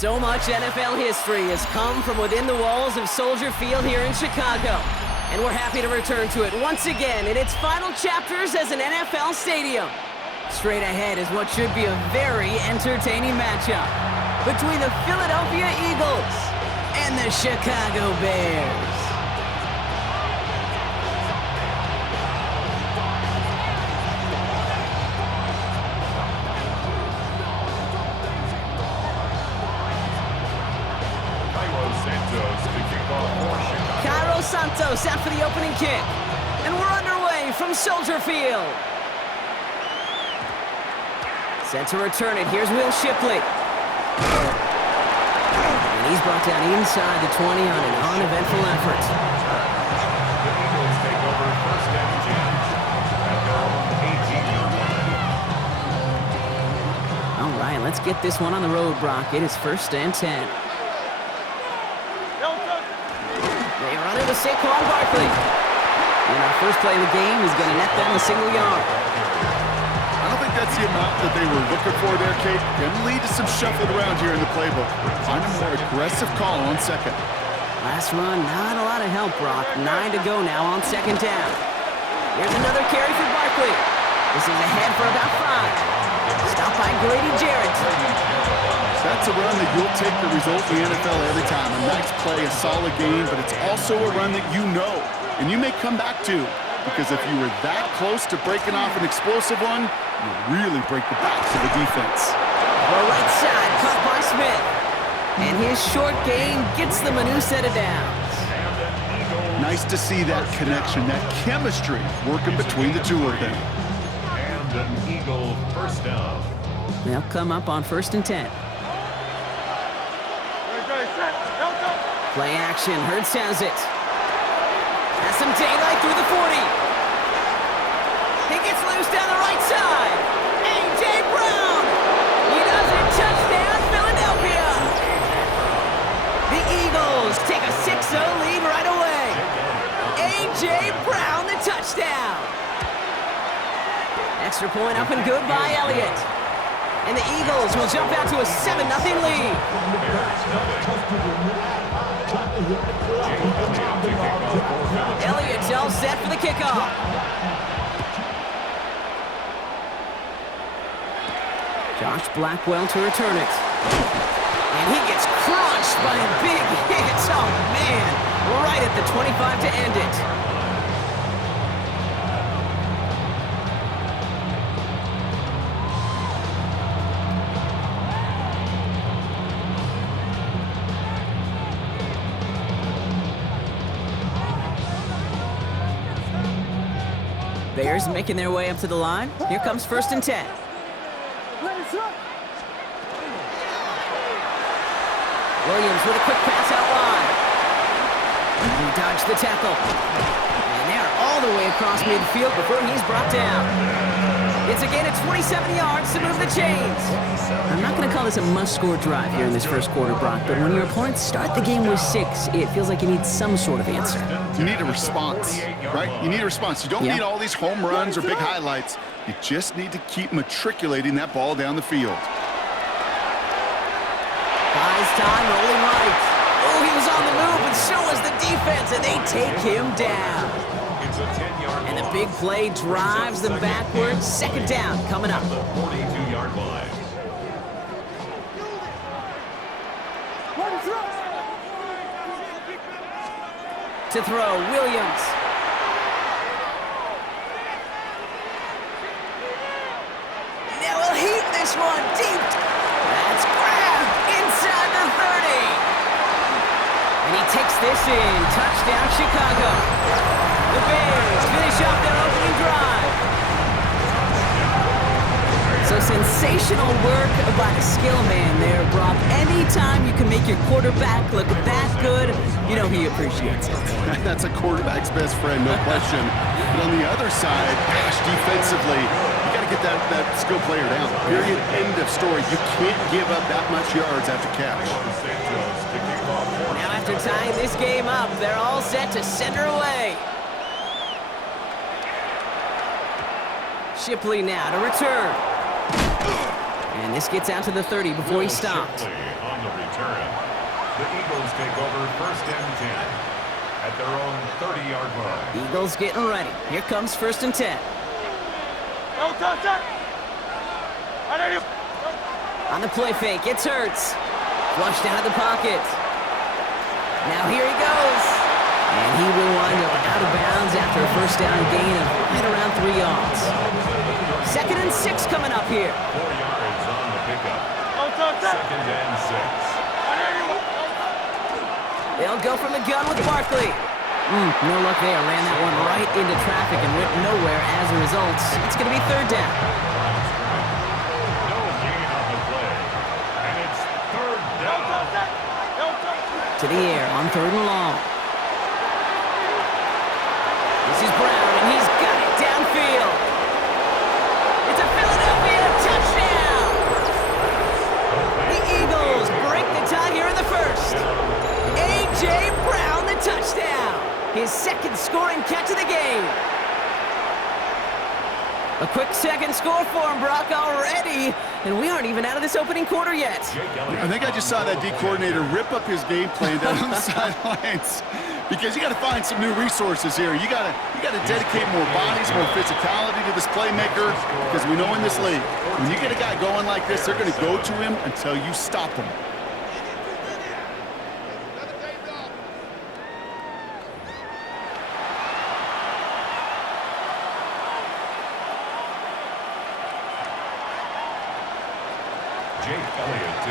So much NFL history has come from within the walls of Soldier Field here in Chicago. And we're happy to return to it once again in its final chapters as an NFL stadium. Straight ahead is what should be a very entertaining matchup between the Philadelphia Eagles and the Chicago Bears. Santos out for the opening kick. And we're underway from Soldier Field. Set to return it. Here's Will Shipley. And he's brought down inside the 20 on an uneventful effort. The Eagles take over first and 10 at their own 18-yard line. All right, let's get this one on the road, Brock. It is first and 10. They run into Saquon Barkley. And our first play of the game is going to net them a single yard. I don't think that's the amount that they were looking for there, Kate. Going to lead to some shuffling around here in the playbook. Find a more aggressive call on second. Last run, not a lot of help, Brock. 9 to go now on second down. Here's another carry for Barkley. This is ahead for about 5. Stopped by Grady Jarrett. That's a run that you'll take the result in the NFL every time. A nice play, a solid game, but it's also a run that you know, and you may come back to, because if you were that close to breaking off an explosive one, you really break the backs of the defense. The right side, caught by Smith. And his short game gets them a new set of downs. Nice to see that connection, that chemistry working between the two of them. And an Eagle first down. They'll come up on first and 10. Play action, Hurts has it. Has some daylight through the 40. He gets loose down the right side. A.J. Brown. He does it. Touchdown, Philadelphia. The Eagles take a 6-0 lead right away. A.J. Brown, the touchdown. Extra point up and good by Elliott. And the Eagles will jump out to a 7-0 lead. Elliott all set for the kickoff. Josh Blackwell to return it. And he gets crushed by a big hit. Oh, man. Right at the 25 to end it. Bears making their way up to the line. Here comes first and 10. Williams with a quick pass out wide. He dodged the tackle. And they're all the way across midfield before he's brought down. It's again at 27 yards to move the chains. I'm not going to call this a must-score drive here in this first quarter, Brock, but when your opponents start the game with 6, it feels like you need some sort of answer. You need a response, right? You need a response. You don't need all these home runs or big highlights. You just need to keep matriculating that ball down the field. Buys time, rolling right. Oh, he was on the move, but so was the defense, and they take him down. It's a 10-yard And the big play drives them backwards. Second down coming up. the 42-yard line. To throw, Williams. Now he'll heat this one deep. That's grabbed inside the 30. And he takes this in. Touchdown, Chicago. The Bears finish off their opening drive. So sensational work by the skill man there, Brock. Anytime you can make your quarterback look that good, you know he appreciates it. That's a quarterback's best friend, no question. But on the other side, gosh, defensively, you got to get that skill player down. Period. End of story. You can't give up that much yards after catch. Now after tying this game up, they're all set to send her away. Shipley now to return. And this gets out to the 30 before he stopped. On the return, the Eagles take over first and 10 at their own 30-yard line. Eagles getting ready. Here comes first and 10. On the play fake, it's Hurts. Flushed out of the pocket. Now here he goes. And he will wind up out of bounds after a first down gain of right around 3 yards. 2nd and 6 coming up here. 4 yards on the pickup. 2nd and 6. They'll go from the gun with Barkley. No luck there. Ran that one right into traffic and went nowhere as a result. It's going to be 3rd down. No gain on the play. And it's 3rd down. To the air on 3rd and long. This is Brown, and he's got it downfield. It's a Philadelphia touchdown. The Eagles break the tie here in the first. A.J. Brown, the touchdown. His 2nd scoring catch of the game. A quick 2nd score for him, Brock, already. And we aren't even out of this opening quarter yet. I think I just saw that D coordinator rip up his game plan down on the sidelines. Because you got to find some new resources here. You got to dedicate more bodies, more physicality to this playmaker. Because we know in this league, when you get a guy going like this, they're going to go to him until you stop him.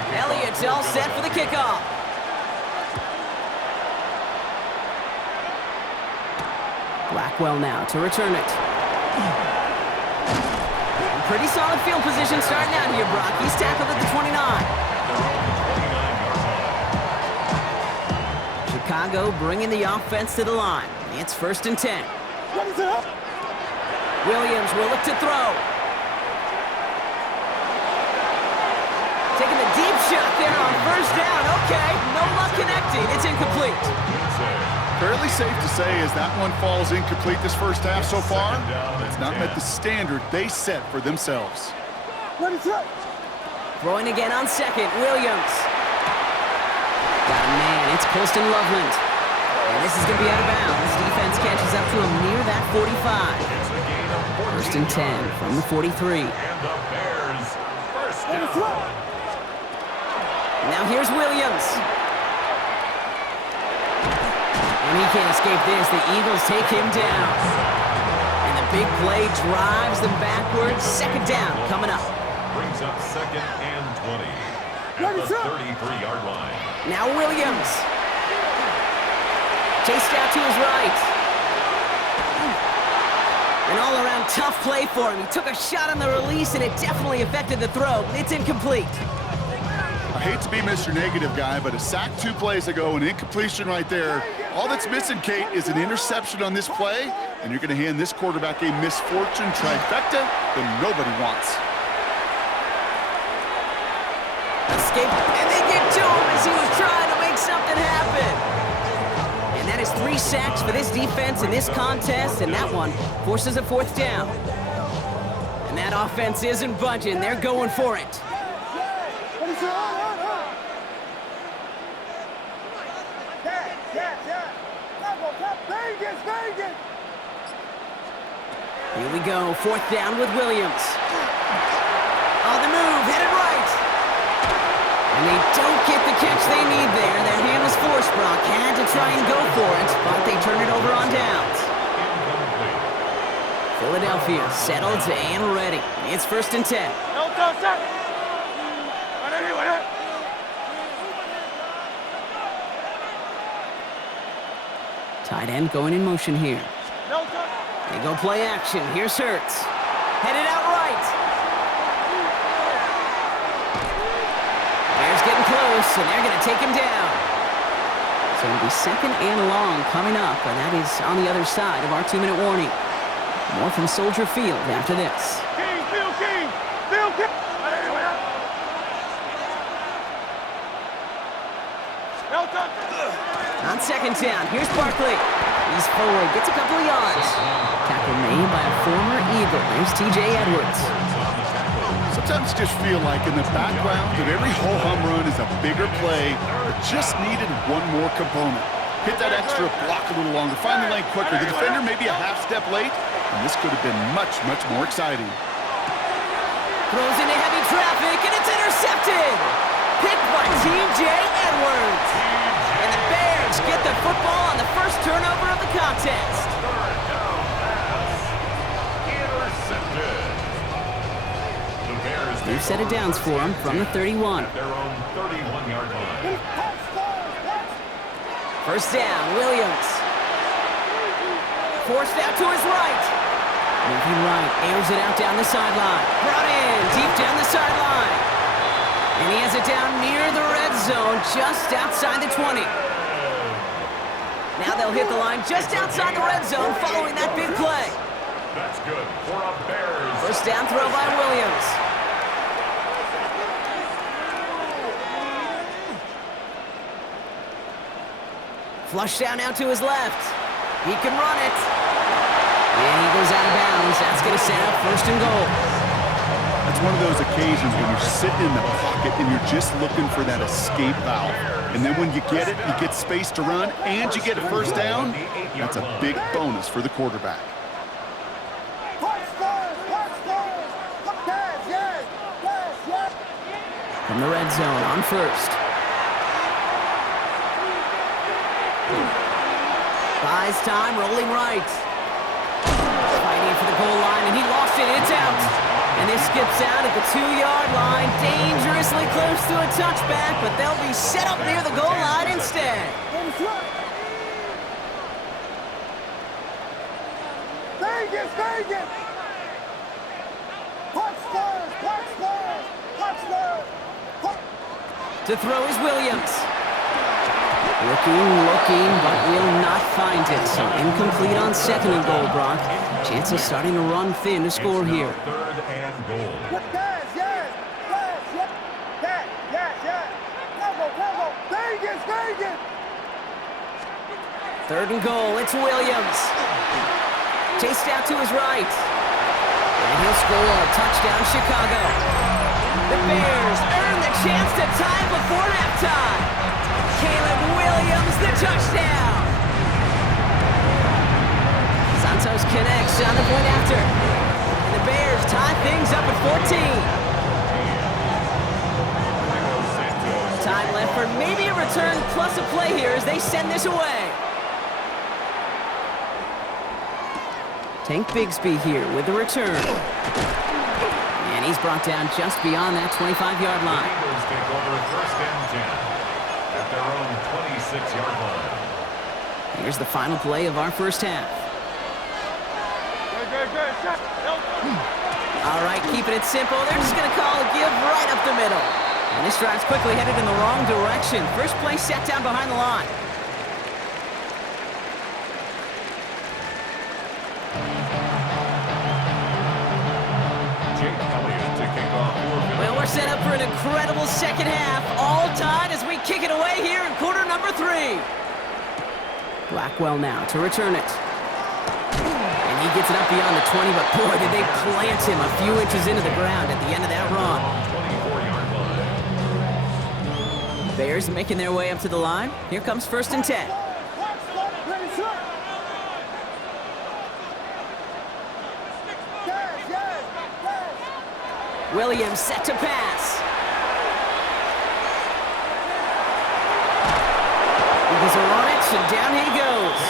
Elliott's all set for the kickoff. Blackwell now to return it. Pretty solid field position starting out here, Brock. He's tackled at the 29. Chicago bringing the offense to the line. It's 1st and 10. Williams will look to throw. Taking the deep shot there on 1st down. Okay, no luck connecting. It's incomplete. Fairly safe to say as that one falls incomplete this first half so far. It's not met the standard they set for themselves. Throwing again on 2nd, Williams. Got a man, it's Colston Loveland. And this is going to be out of bounds. Defense catches up to him near that 45. 1st and 10 from the 43. And the Bears first down. Now here's Williams. And he can't escape this. The Eagles take him down. And the big play drives them backwards. 2nd down coming up. Brings up 2nd and 20 at the 33-yard line. Now Williams. Chased out to his right. An all-around tough play for him. He took a shot on the release, and it definitely affected the throw. It's incomplete. I hate to be Mr. Negative guy, but a sack 2 plays ago, an incompletion right there. All that's missing, Kate, is an interception on this play, and you're going to hand this quarterback a misfortune trifecta that nobody wants. Escape, and they get to him as he was trying to make something happen. And that is 3 sacks for this defense in this contest, and that one forces a 4th down. And that offense isn't budging. They're going for it. Here we go, 4th down with Williams. On the move, headed right. And they don't get the catch they need there. Their hand was forced, Brock. Had to try and go for it, but they turn it over on downs. Philadelphia settled and ready. It's 1st and 10. Tight end going in motion here. They go play action. Here's Hurts. Headed out right. Bears getting close, and they're going to take him down. So it'll be 2nd and long coming up, and that is on the other side of our 2-minute warning. More from Soldier Field after this. On 2nd down, here's Barkley. He's forward, gets a couple of yards. Tackle made by a former Eagle. There's T.J. Edwards. Some sometimes just feel like in the background of every ho-hum run is a bigger play that just needed one more component. Hit that extra block a little longer, find the lane quicker. The defender may be a half step late, and this could have been much, much more exciting. Throws into heavy traffic, and it's intercepted! Picked by T.J. Edwards. And the Bears get the football on the first turnover of the contest. Third down pass. Intercepted. The Bears They've set it downs for him from the 31. at their own 31-yard line. First down, Williams. Forced out to his right. Moving right, airs it out down the sideline. Brought in, deep down the sideline. And he has it down near the red zone, just outside the 20. Now they'll hit the line just outside the red zone following that big play. That's good for a Bears. First down throw by Williams. Flush down now to his left. He can run it. And he goes out of bounds. That's going to set up first and goal. It's one of those occasions when you're sitting in the pocket and you're just looking for that escape valve. And then when you get it, you get space to run, and you get a first down. That's a big bonus for the quarterback. From the red zone on first. Buys time, rolling right. Fighting for the goal line, and he lost it. It's out. And this skips out at the 2-yard line. Dangerously close to a touchback, but they'll be set up near the goal line instead. Vegas, Vegas! To throw is Williams. Looking, but will not find it. So incomplete on second and goal, Brock. Chances starting to run thin to score here. Third and goal. Vegas! Third and goal, it's Williams. Chased out to his right. And he'll score. Touchdown, Chicago. The Bears earn the chance to tie before halftime. Caleb Williams, the touchdown. Santos connects on the point after. And the Bears tie things up at 14. Time left for maybe a return plus a play here as they send this away. Tank Bigsby here with the return. And he's brought down just beyond that 25-yard line. The Eagles take over first and 10 at their own 26-yard line. Here's the final play of our first half. All right, keeping it simple. They're just going to call a give right up the middle. And this drive's quickly headed in the wrong direction. First play set down behind the line. Well, we're set up for an incredible second half. All tied as we kick it away here in quarter number 3. Blackwell now to return it. And he gets it up beyond the 20, but boy, did they plant him a few inches into the ground at the end of that run. 24-yard line. Bears making their way up to the line. Here comes first and 10. Williams set to pass. Eagles are on it, and down he goes.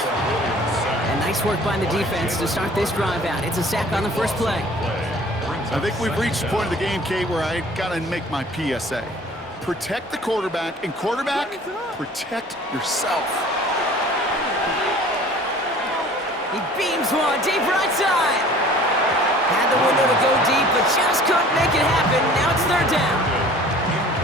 And nice work by the defense to start this drive out. It's a sack on the first play. I think we've reached the point of the game, Kate, where I got to make my PSA. Protect the quarterback, and quarterback, protect yourself. He beams one deep right side. Had the window to go deep, but just couldn't make it happen. Now it's third down.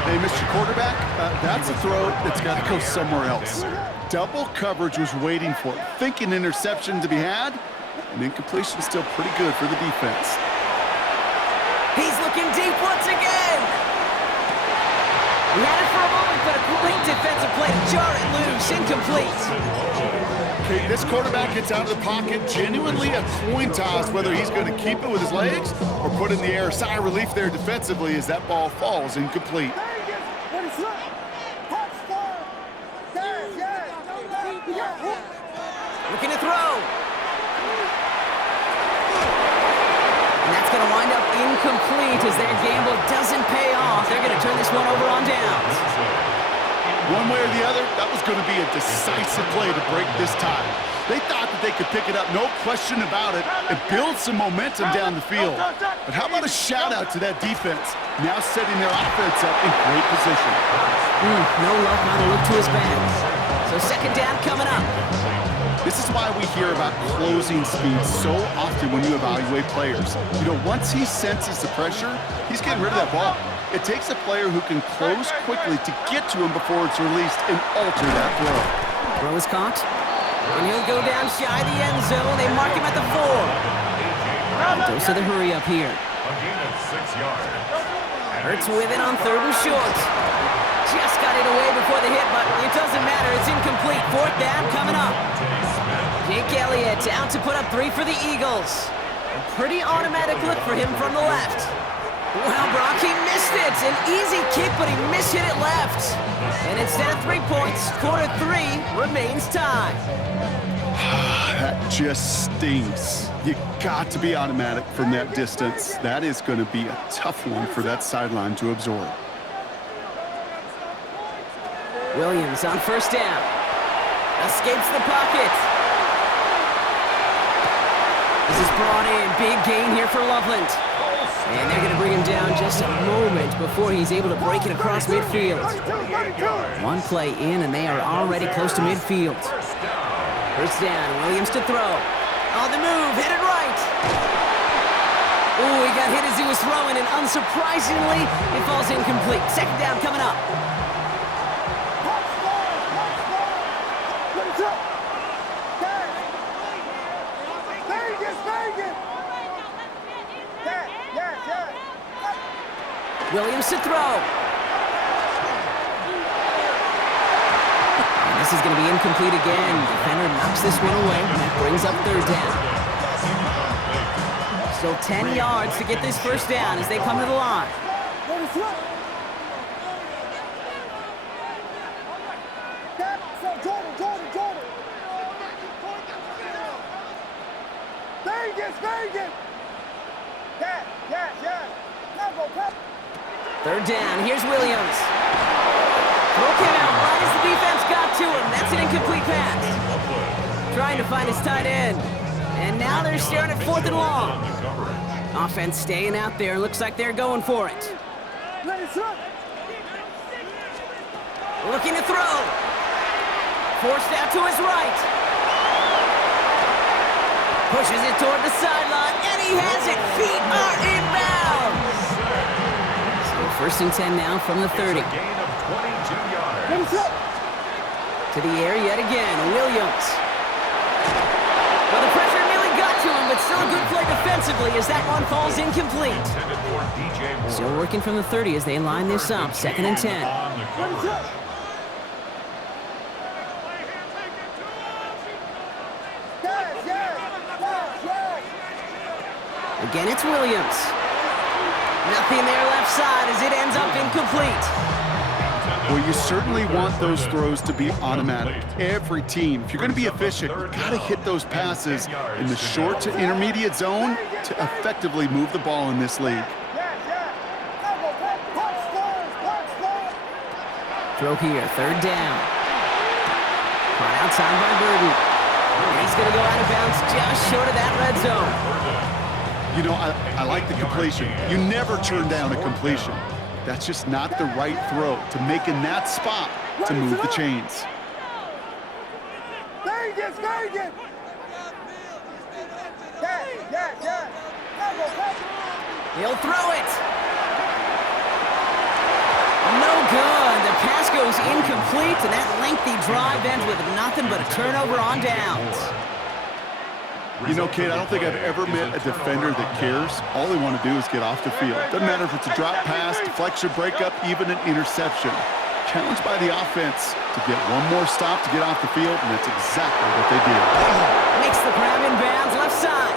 Hey, Mr. Quarterback, that's a throw that's got to go somewhere else. Double coverage was waiting for it. Thinking interception to be had, and incompletion still pretty good for the defense. He's looking deep once again. He had it for a moment, but a great defensive play to jar it loose. Incomplete. Okay, this quarterback gets out of the pocket, genuinely a coin toss whether he's going to keep it with his legs or put it in the air. Sigh of relief there defensively as that ball falls incomplete. Looking to throw. And that's going to wind up incomplete as their gamble doesn't pay off. They're going to turn this one over on downs. One way or the other, that was going to be a decisive play to break this tie. They thought that they could pick it up, no question about it, and build some momentum down the field. But how about a shout-out to that defense, now setting their offense up in great position. No luck on the look to his back. So second down coming up. This is why we hear about closing speed so often when you evaluate players. You know, once he senses the pressure, he's getting rid of that ball. It takes a player who can close quickly to get to him before it's released and alter that throw. Throw is caught. And he'll go down shy of the end zone. They mark him at the 4. Dose of the hurry up here. A gain of 6 yards. Hurts with it on 3rd and short. Just got it away before the hit, but it doesn't matter. It's incomplete. 4th down coming up. Jake Elliott out to put up 3 for the Eagles. A pretty automatic look for him from the left. Wow, Brock, he missed it. An easy kick, but he mishit it left. And instead of 3 points, quarter 3 remains tied. That just stings. You got to be automatic from that distance. That is going to be a tough one for that sideline to absorb. Williams on 1st down. Escapes the pocket. This is brought in. Big gain here for Loveland. And they're going to bring him down just a moment before he's able to break it across midfield. One play in, and they are already close to midfield. 1st down, Williams to throw. On the move, hit it right. Ooh, he got hit as he was throwing, and unsurprisingly, it falls incomplete. 2nd down coming up. Williams to throw. And this is going to be incomplete again. Defender knocks this one away, and that brings up 3rd down. Still 10 yards to get this 1st down as they come to the line. Vegas! 3rd down, here's Williams. Throw came out right as the defense got to him. That's an incomplete pass. Trying to find his tight end. And now they're staring at 4th and long. Offense staying out there. Looks like they're going for it. Looking to throw. Forced out to his right. Pushes it toward the sideline, and he has it. Feet are inbounds. So 1st and 10 now from the 30. Gain of 22 yards. To the air yet again, Williams. Well, the pressure nearly got to him, but still a good play defensively as that one falls incomplete. Still working from the 30 as they line this up, 2nd and 10. Again, it's Williams. Nothing there left side as it ends up incomplete. Well, you certainly want those throws to be automatic. Every team, if you're going to be efficient, you got to hit those passes in the short to intermediate zone to effectively move the ball in this league. Throw here, 3rd down. Caught outside by Burden. And he's going to go out of bounds just short of that red zone. You know, I like the completion. You never turn down a completion. That's just not the right throw to make in that spot to move the chains. Vegas! He'll throw it. No good. The pass goes incomplete, and that lengthy drive ends with nothing but a turnover on downs. You know, Kate, I don't think I've ever met a defender that cares. All they want to do is get off the field. Doesn't matter if it's a drop pass, deflection, breakup, even an interception. Challenged by the offense to get one more stop to get off the field, and that's exactly what they did. Makes the grab in bounds left side.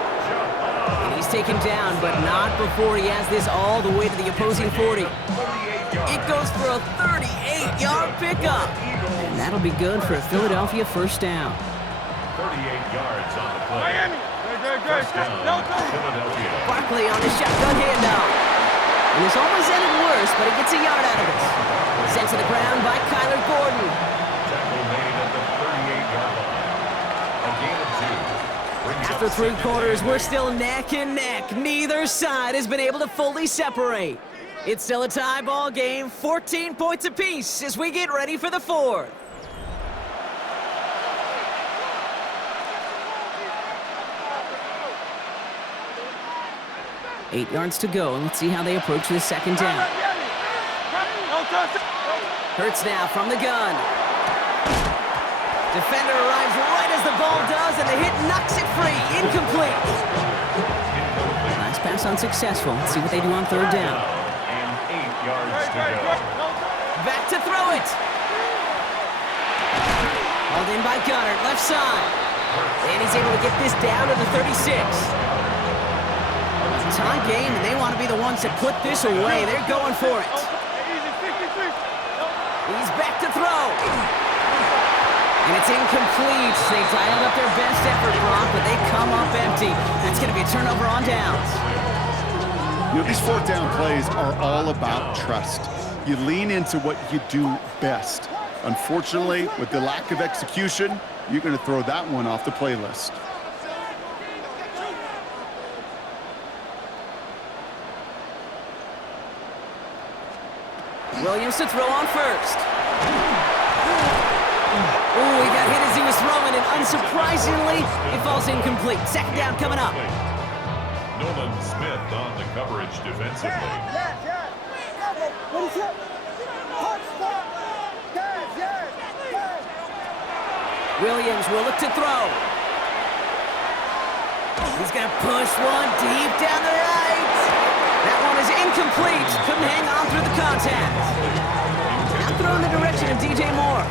And he's taken down, but not before he has this all the way to the opposing 40. It goes for a 38-yard pickup. And that'll be good for a Philadelphia first down. 38 yards on the play. First down, Philadelphia. Barkley on the shotgun handoff. And this almost ended worse, but he gets a yard out of it. Sent to the ground by Kyler Gordon. Tackle made at the 38-yard line. A gain of 2. Brings After up 3 second quarters, and we're still neck and neck. Neither side has been able to fully separate. It's still a tie ball game, 14 points apiece as we get ready for the 4th. Eight yards to go, and let's see how they approach this second down. Hurts now from the gun. Defender arrives right as the ball does, and the hit knocks it free. Incomplete. Last pass unsuccessful. Let's see what they do on third down. and 8 yards to go. Back to throw it. Hauled in by Goddard, left side. And he's able to get this down to the 36. It's a tie game, and they want to be the ones that put this away. They're going for it. He's back to throw. And it's incomplete. They dialed up their best effort, Brock, but they come up empty. That's going to be a turnover on downs. You know, these fourth down plays are all about trust. You lean into what you do best. Unfortunately, with the lack of execution, you're going to throw that one off the playlist. Williams to throw on first. Ooh, he got hit as he was throwing, and unsurprisingly, it falls incomplete. Second down coming up. Nolan Smith on the coverage defensively. What is it? Touchdown! Yes! Williams will look to throw. He's going to push one deep down the right. That one is incomplete. Couldn't hang on through the contact. Now throw in the direction of DJ Moore.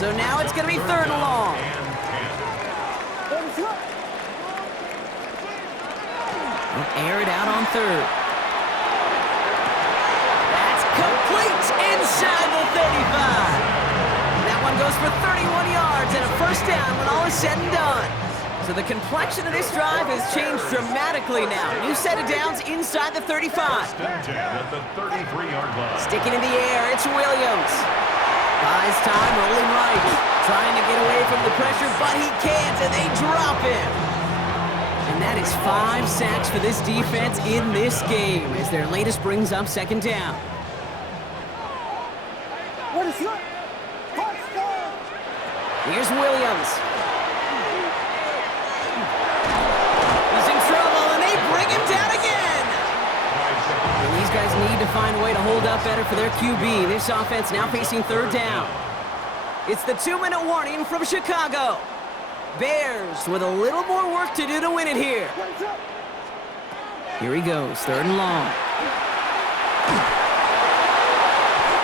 So now it's going to be third and long. We'll air it out on third. That's complete inside the 35. That one goes for 31 yards and a first down when all is said and done. So the complexion of this drive has changed dramatically now. New set of downs inside the 35. At the 33-yard line. Sticking in the air, it's Williams. Buys time, rolling right. Trying to get away from the pressure, but he can't, and they drop him. And that is 5 sacks for this defense in this game, as their latest brings up second down. What is it? Touchdown! Here's Williams. He's in trouble, and they bring him down again. And these guys need to find a way to hold up better for their QB. This offense now facing third down. It's the 2-minute warning from Chicago. Bears with a little more work to do to win it here. Here he goes, third and long.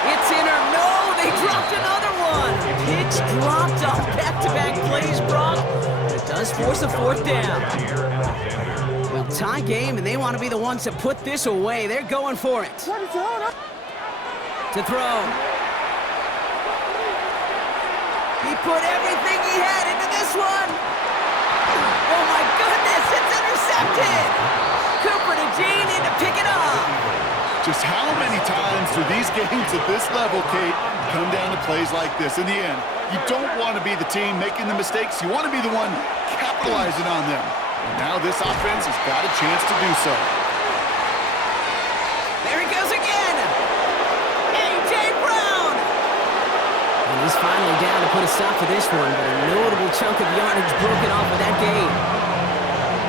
It's in or no, they dropped another one. Pitch dropped off back-to-back plays, Brock. It does force a fourth down. Well, tie game, and they want to be the ones to put this away. They're going for it. To throw. He put everything he had into this one. Oh, my goodness, it's intercepted. Cooper to Jean in to pick it up. Just how many times do these games at this level, Kate, come down to plays like this? In the end, you don't want to be the team making the mistakes. You want to be the one capitalizing on them. And now this offense has got a chance to do so. There he goes again. A.J. Brown. And he's finally down to put a stop to this one, but a notable chunk of yardage broken off of that game.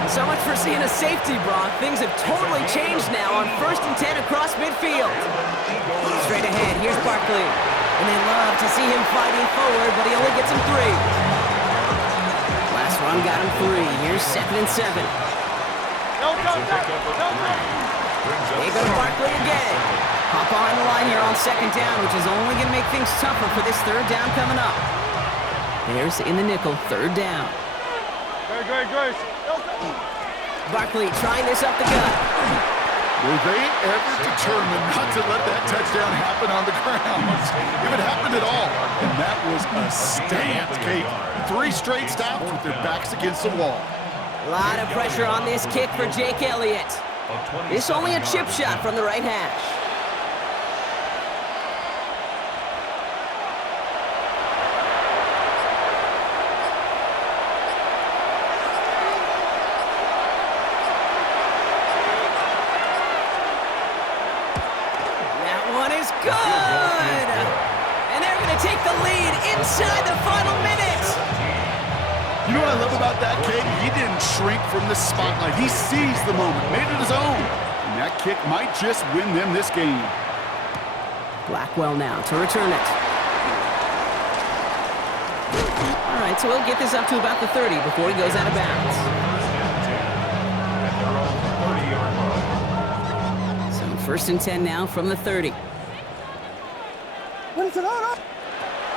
So much for seeing a safety, Brock. Things have totally changed now on 1st and 10 across midfield. Straight ahead, here's Barkley. And they love to see him fighting forward, but he only gets him 3. Last run got him 3. Here's 2nd and 7. They go to Barkley again. Hop behind the line here on 2nd down, which is only going to make things tougher for this 3rd down coming up. There's in the nickel, 3rd down. Good. Barkley trying this up the gut. Were they ever determined not to let that touchdown happen on the ground? If it happened at all, and that was a stamped cake. 3 straight stops with their backs against the wall. A lot of pressure on this kick for Jake Elliott. This only a chip shot from the right hash. Good! And they're going to take the lead inside the final minute. You know what I love about that kick? He didn't shrink from the spotlight. He seized the moment, made it his own. And that kick might just win them this game. Blackwell now to return it. All right, so he'll get this up to about the 30 before he goes out of bounds. So 1st and 10 now from the 30.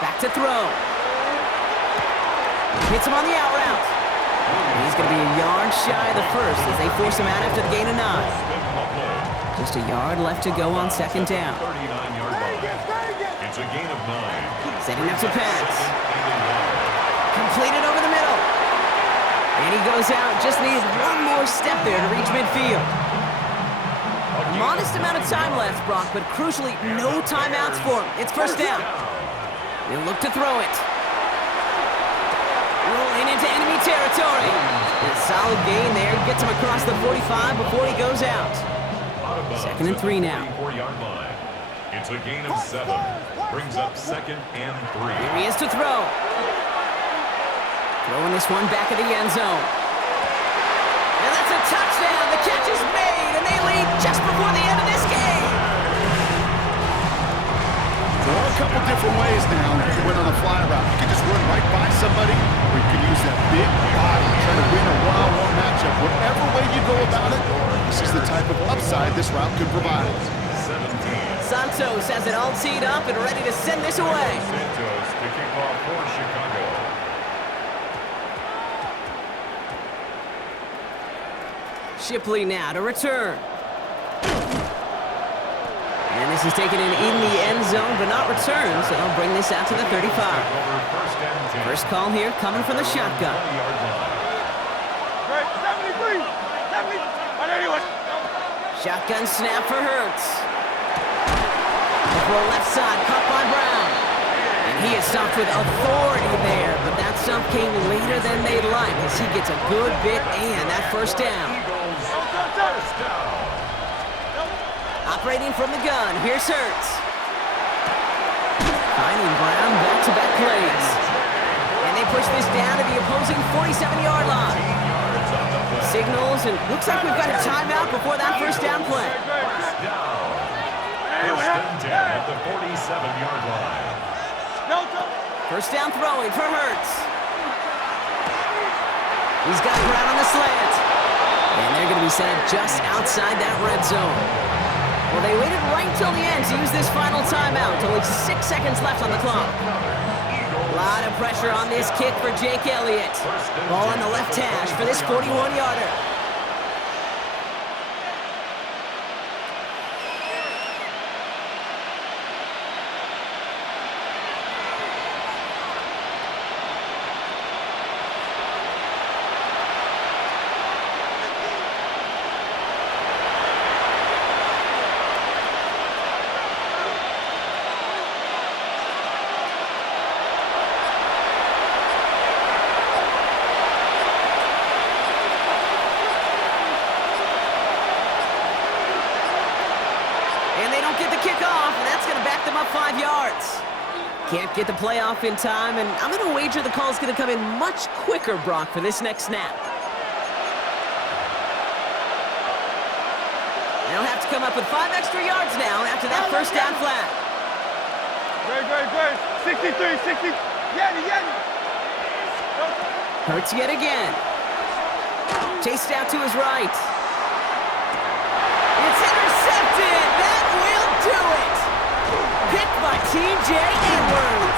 Back to throw. Hits him on the out route. He's going to be a yard shy of the 1st as they force him out after the gain of 9. Just a yard left to go on 2nd down. 39-yard line. It's a gain of 9. Setting up to pass. Completed over the middle. And he goes out. Just needed one more step there to reach midfield. Modest amount of time left, Brock, but crucially, no timeouts for him. It's 1st down. He'll look to throw it. Rolling into enemy territory. A solid gain there. Gets him across the 45 before he goes out. 2nd and 3 now. It's a gain of 7. Brings up 2nd and 3. Here he is to throw. Throwing this one back of the end zone. And that's a touchdown. The catch is made, and they lead just before the end of this game. There are a couple different ways now to win on a fly route. You can just run right by somebody, or you can use that big body to try to win a one-on-one matchup. Whatever way you go about it, this is the type of upside this route can provide. Santos has it all teed up and ready to send this away. Santos to kick off for Chicago. Shipley now to return. And this is taken in the end zone, but not returned, so they'll bring this out to the 35. First call here coming from the shotgun. 73. Shotgun snap for Hurts. Throw left side, caught by Brown. And he is stopped with authority there, but that stop came later than they'd like as he gets a good bit and that 1st down. Operating from the gun, here's Hurts. Finding Brown back-to-back plays. And they push this down to the opposing 47-yard line. Signals, and looks like we've got a timeout before that 1st down play. First and 10 at the 47-yard line. 1st down throwing for Hurts. He's got Brown on the slant. And they're going to be set up just outside that red zone. Well, they waited right till the end to use this final timeout. Only 6 seconds left on the clock. A lot of pressure on this kick for Jake Elliott. Ball on the left hash for this 41-yarder. Up 5 yards. Can't get the play off in time, and I'm going to wager the call is going to come in much quicker, Brock, for this next snap. They'll have to come up with 5 extra yards now after that 1st down flat. Great. 63, 60. Yanni. Hurts yet again. Chased out to his right. It's intercepted! That will do it! Picked by T.J. Edwards.